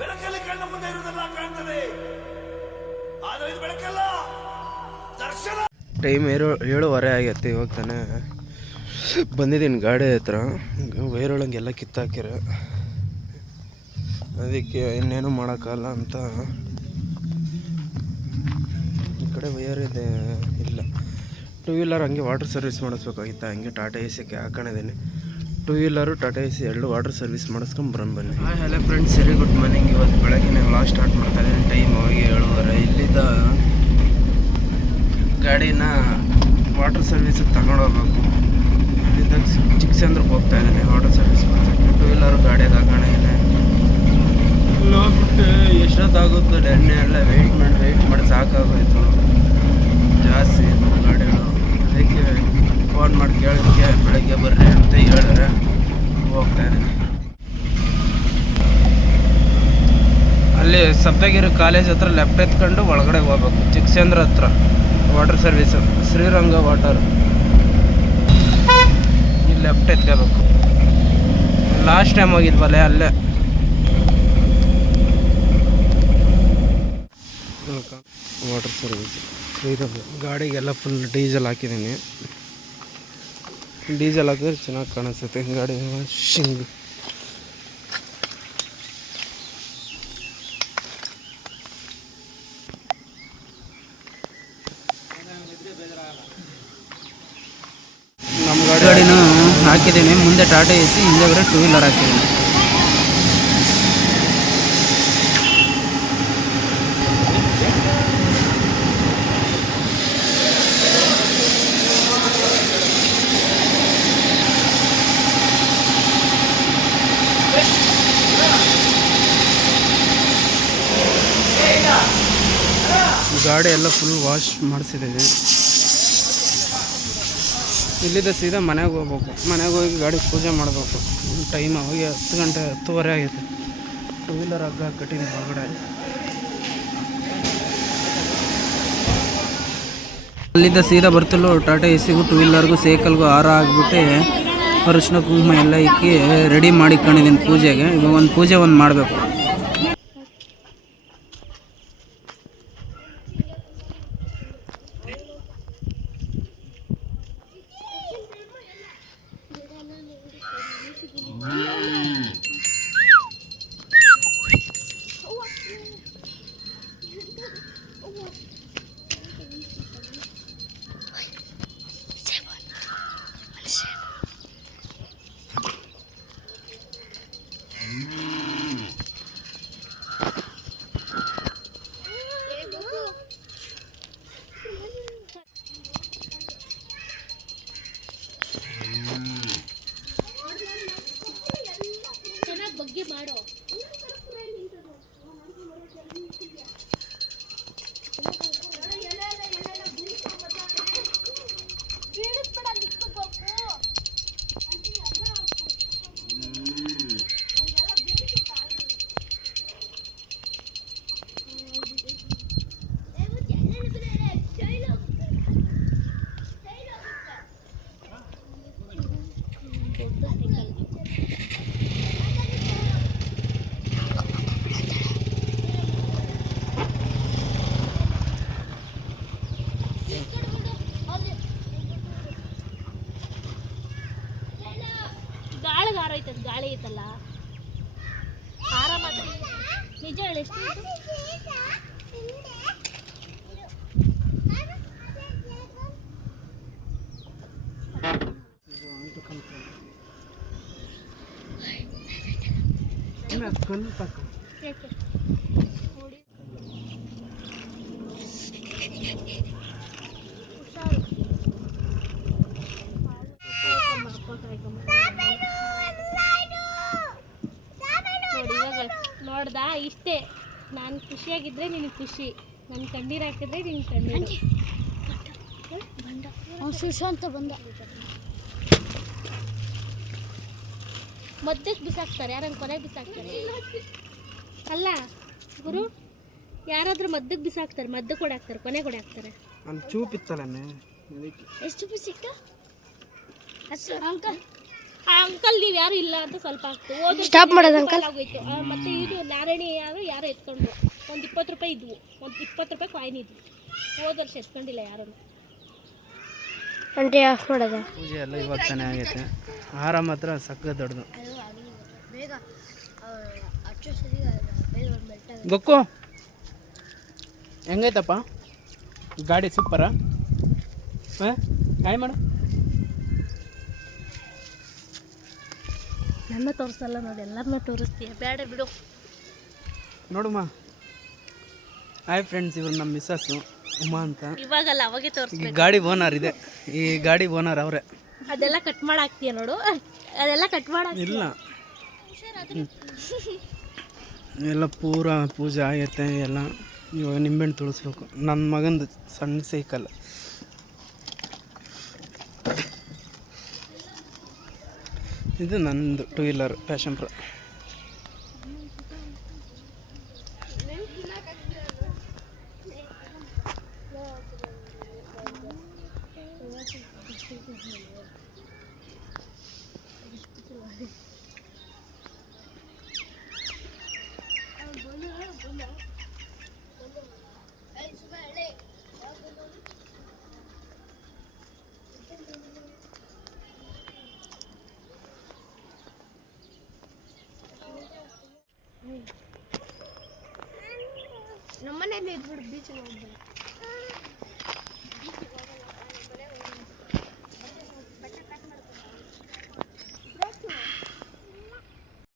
ಬೆಳಕಲ್ಲಿ ಕಣ್ಣ ಮುಂದೆ ಇರುವುದೆಲ್ಲ ಕಾಣ್ತದೆ, ಆದರೆ ಇದು ಬೆಳಕಲ್ಲ, ದರ್ಶನ. ಟೈಮ್ 7:30 ಆಗೈತೆ. ಇವಾಗ ತಾನೇ ಬಂದಿದ್ದೀನಿ ಗಾಡಿ ಹತ್ರ. ವೈರೊಳಗೆಲ್ಲ ಕಿತ್ತಾಕ್ಯಾರ, ಅದಕ್ಕೆ ಇನ್ನೇನು ಮಾಡೋಕ್ಕಲ್ಲ ಅಂತ ಈ ಕಡೆ ವೈರ್ ಇದೆ. ಇಲ್ಲ, ಟೂ ವೀಲರ್ ಹಂಗೆ ವಾಟರ್ ಸರ್ವಿಸ್ ಮಾಡಿಸ್ಬೇಕಾಗಿತ್ತು. ಹಂಗೆ ಟಾಟಾ ಎ ಸಿಗೆ ಹಾಕೊಂಡಿದ್ದೀನಿ. Two wheeler Tata A C ಎರಡು ವಾಟರ್ ಸರ್ವಿಸ್ ಮಾಡಿಸ್ಕೊಂಡು ಬನ್ನಿ. Hi hello friends, very good morning. ಇವತ್ತು ಬೆಳಗ್ಗೆ ನಾನು ಲಾಸ್ಟ್ ಸ್ಟಾರ್ಟ್ ಮಾಡ್ತಾಯಿದ್ದೀನಿ. ಟೈಮ್ ಹೋಗಿ 7:30. ಇಲ್ಲಿದ್ದ ಗಾಡಿನ ವಾಟರ್ ಸರ್ವಿಸಿಗೆ ತಗೊಂಡೋಗ್ಬೇಕು. ಇಲ್ಲಿದ್ದ ಚಿಕ್ಕಸಂದ್ರಕ್ಕೆ ಹೋಗ್ತಾ ಇದ್ದೀನಿ ವಾಟರ್ ಸರ್ವಿಸ್ ಮಾಡ್ಸೋಕ್ಕೆ. ಟೂ ವೀಲರು ಗಾಡಿಯಾಗ ಹಾಕೊಂಡಿದ್ದೀನಿ. ಹೋಗ್ಬಿಟ್ಟು ಎಷ್ಟೊತ್ತಾಗುತ್ತೆ ಎಣ್ಣೆ ಎಲ್ಲ ವೆಯ್ಟ್ ಮಾಡಿ ಸಾಕಾಗೋಯ್ತು. ಜಾಸ್ತಿ ಇತ್ತು ಗಾಡಿಗಳು. ಅದಕ್ಕೆ ಫೋನ್ ಮಾಡಿ ಕೇಳೋದಕ್ಕೆ ಬೆಳಗ್ಗೆ ಬರ್ರಿ ಅಂತ ಹೇಳಿದ್ರೆ ಹೋಗ್ತಾ ಇದ್ದೀನಿ. ಅಲ್ಲಿ ಸಪ್ತಗಿರಿ ಕಾಲೇಜ್ ಹತ್ರ ಲೆಫ್ಟ್ ಎತ್ಕೊಂಡು ಒಳಗಡೆ ಹೋಗ್ಬೇಕು. ಚಿಕ್ಕಸಂದ್ರ ಹತ್ರ ವಾಟರ್ ಸರ್ವಿಸು, ಶ್ರೀರಂಗ ವಾಟರ್. ಇಲ್ಲಿ ಲೆಫ್ಟ್ ಎತ್ಕೋಬೇಕು. ಲಾಸ್ಟ್ ಟೈಮ್ ಹೋಗಿದ್ವಲ್ಲೇ ಅಲ್ಲೇ. Water service Sriranga. ಗಾಡಿಗೆಲ್ಲ ಫುಲ್ ಡೀಸೆಲ್ ಹಾಕಿದ್ದೀನಿ. ಡೀಸೆಲ್ ಹಾಕಿದ್ರೆ ಚೆನ್ನಾಗಿ ಕಾಣಿಸುತ್ತೆ ಗಾಡಿ ವಾಷಿಂಗ್. ನಮ್ಮ ಗಾಡಿನೂ ಹಾಕಿದ್ದೀನಿ. ಮುಂದೆ ಟಾಟಾ ಎ ಸಿ, ಹಿಂದೆ ಟೂ ವೀಲರ್ ಹಾಕಿದ್ದೀನಿ. ಗಾಡಿ ಎಲ್ಲ ಫುಲ್ ವಾಶ್ ಮಾಡಿಸಿದ್ದೀವಿ. ಇಲ್ಲಿದ್ದ ಸೀದಾ ಮನೆಗೆ ಹೋಗ್ಬೇಕು. ಮನೆಗೆ ಹೋಗಿ ಗಾಡಿ ಪೂಜೆ ಮಾಡಬೇಕು. ಟೈಮ್ ಹೋಗಿ 10 ಗಂಟೆ 10:30 ಆಗೈತೆ. ಟೂ ವೀಲರ್ ಹಗ್ಗ ಕಟ್ಟಿದ್ದೀನಿ ಹೊರಗಡೆ. ಅಲ್ಲಿದ್ದ ಸೀದಾ ಬರ್ತಲ್ಲೂ ಟಾಟಾ ಎ ಸಿಗೂ ಟೂ ವೀಲರ್ಗೂ ಸೈಕಲ್ಗೂ ಹಾರ ಆಗಿಬಿಟ್ಟು ಅರಿಶಿನ ಕುಂಕುಮ ಎಲ್ಲ ಇಕ್ಕಿ ರೆಡಿ ಮಾಡಿಕೊಂಡಿದ್ದೀನಿ ಪೂಜೆಗೆ. ಇವಾಗ ಒಂದು ಪೂಜೆ ಮಾಡಬೇಕು. ಗಾಳಿ ಐತಲ್ಲ, ಆರಾಮ ನಿಜ ಹೇಳಿ. ಎಷ್ಟು ನೋಡ್ದಾ, ಇಷ್ಟೇ. ನಾನು ಖುಷಿಯಾಗಿದ್ರೆ ನಿನಗೆ ಖುಷಿ, ನನ್ನ ಕಣ್ಣೀರು ಹಾಕಿದ್ರೆ ನಿನ್ನ ಕಣ್ಣೀರು. ಸುಶಾಂತ ಬಂದ. ಮದ್ದಕ್ಕೆ ಬಿಸಾಕ್ತಾರೆ, ಯಾರನ್ನು ಕೊನೆಗೆ ಬಿಸಾಕ್ತಾರೆ ಅಲ್ಲ ಗುರು. ಯಾರಾದ್ರೂ ಮದ್ದಕ್ಕೆ ಬಿಸಾಕ್ತಾರೆ, ಮದ್ದು ಕೂಡ ಹಾಕ್ತಾರೆ, ಕೊನೆ ಕೂಡ ಹಾಕ್ತಾರೆ. ಅಲ್ಲಿ ಚೂಪ್ ಇತ್ತಲ್ಲ. ಎಷ್ಟು ಚೂಪು ಸಿಕ್ಕ ಅಷ್ಟು ಅಂಕಲ್ ಆ ಅಂಕಲ್ ನೀವು ಯಾರು ಇಲ್ಲ ಅಂತ ಸ್ವಲ್ಪ ಆಗ್ತು. ಸ್ಟಾಪ್ ಮಾಡೋದು ಅಂಕಲ್. ಆಗೋಯ್ತು. ಮತ್ತೆ ಇದು ನಾರಾಯಣಿ ಯಾರೋ ಎತ್ಕೊಂಡ್ರು. ಒಂದು 20 ರೂಪಾಯಿ ಇದ್ವು, ಒಂದು 20 ರೂಪಾಯಿ ಕಾಯಿನ್ ಇದ್ವು. ಹೋದ ವರ್ಷ ಎತ್ಕೊಂಡಿಲ್ಲ ಯಾರು. ಅಂಟಿ ಆಫ್ ಮಾಡೋದ. ಪೂಜೆ ಎಲ್ಲ ಇವಾಗ ತಾನೇ ಆಗೈತೆ. ಹಾರ ಮಾತ್ರ ಸಕ್ಕ ದೊಡ್ಡದು. ಗೊಕ್ಕು ಹೆಂಗೈತಪ್ಪ ಗಾಡಿ ಸೂಪರಾ? ಹಾಂ ಹಾಯ್ ಮಾಡು. ನನ್ನ ತೋರಿಸಲ್ಲ ನೋಡಿ, ಎಲ್ಲರನ್ನ ತೋರಿಸ್ತೀಯ. ಬೇಡ ಬಿಡು. ನೋಡುಮ್ಮ. ಹಾಯ್ ಫ್ರೆಂಡ್ಸ್, ಇವ್ರು ನಮ್ಮ ಮಿಸ್ಸಸ್ಸು ಉಮಾ ಅಂತ. ಇವಾಗಲ್ಲ ಅವಾಗೆ ಈ ತೋರಿಸ್ಬೇಕು. ಗಾಡಿ ಓನರ್ ಇದೆ. ಈ ಗಾಡಿ ಓನರ್ ಅವರೇ. ಅದೆಲ್ಲ ಕಟ್ ಮಾಡಾಕ್ತೀಯ ನೋಡು, ಅದೆಲ್ಲ ಕಟ್ ಮಾಡಾಕ್ತೀಯ. ಇಲ್ಲ ಎಲ್ಲ ಪೂರ ಪೂಜೆ ಆಗೈತೆ ಎಲ್ಲ. ಇವಾಗ ನಿಂಬೆಹಣ್ಣು ತುಳಿಸ್ಬೇಕು. ನನ್ನ ಮಗಂದು ಸಣ್ಣ ಸೈಕಲ್. ಇದು ನಂದು 2 ವೀಲರ್ ಪ್ಯಾಷನ್ ಪ್ರೋ. ನಮ್ಮನೇಲಿ ಇದ್ಬಿಡು ಬೀಚ್ ಹೋಗ್ಬೋದು.